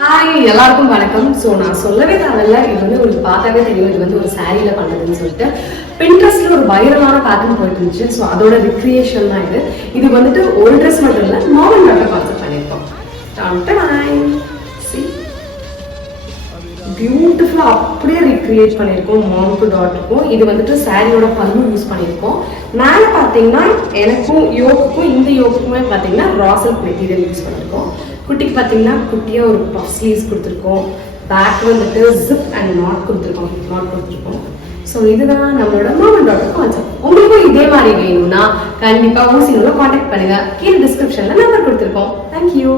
Hi எல்லாருக்கும் வணக்கம். So நான் சொல்லவே தேவையில்ல, இது வந்து உங்களுக்கு பார்த்தாவே தெரியும் இது வந்து ஒரு சாரியில பண்ணதுன்னு சொல்லிட்டு. பின்ட்ரெஸ்ட்ல ஒரு வைரலான பேட்டர்ன் போயிட்டு இருந்துச்சு. ஸோ அதோட ரிக்ரியேஷன் தான் இது. இது வந்துட்டு ஒரு ட்ரெஸ் மட்டும் இல்லை, மாமன் டாட்டர் கான்செப்ட் பண்ணியிருக்கோம். பியூட்டிஃபுல்லா அப்படியே ரீக்ரியேட் பண்ணியிருக்கோம் மாம் டு டாட்டருக்கும். இது வந்துட்டு சாரியோட பல்லு யூஸ் பண்ணியிருக்கோம். மேலே பார்த்தீங்கன்னா எனக்கும் யோக்குக்கும் இந்த யோக்குக்குமே பார்த்தீங்கன்னா ராசல் மெட்டீரியல் யூஸ் பண்ணியிருக்கோம். குட்டிக்கு பார்த்தீங்கன்னா குட்டியாக ஒரு பஃப் ஸ்லீவ்ஸ் கொடுத்துருக்கோம். பேக் வந்துட்டு ஜிப் அண்ட் நாட் கொடுத்துருக்கோம். ஸோ இதுதான் நம்மளோட மாமன் டாட்டர் கான்செப்ட். உங்களுக்கும் இதே மாதிரி வேணும்னா கண்டிப்பாக ஊசி நூலை காண்டாக்ட் பண்ணுங்க. கீழே டிஸ்கிரிப்ஷனில் நம்பர் கொடுத்துருக்கோம். தேங்க்யூ.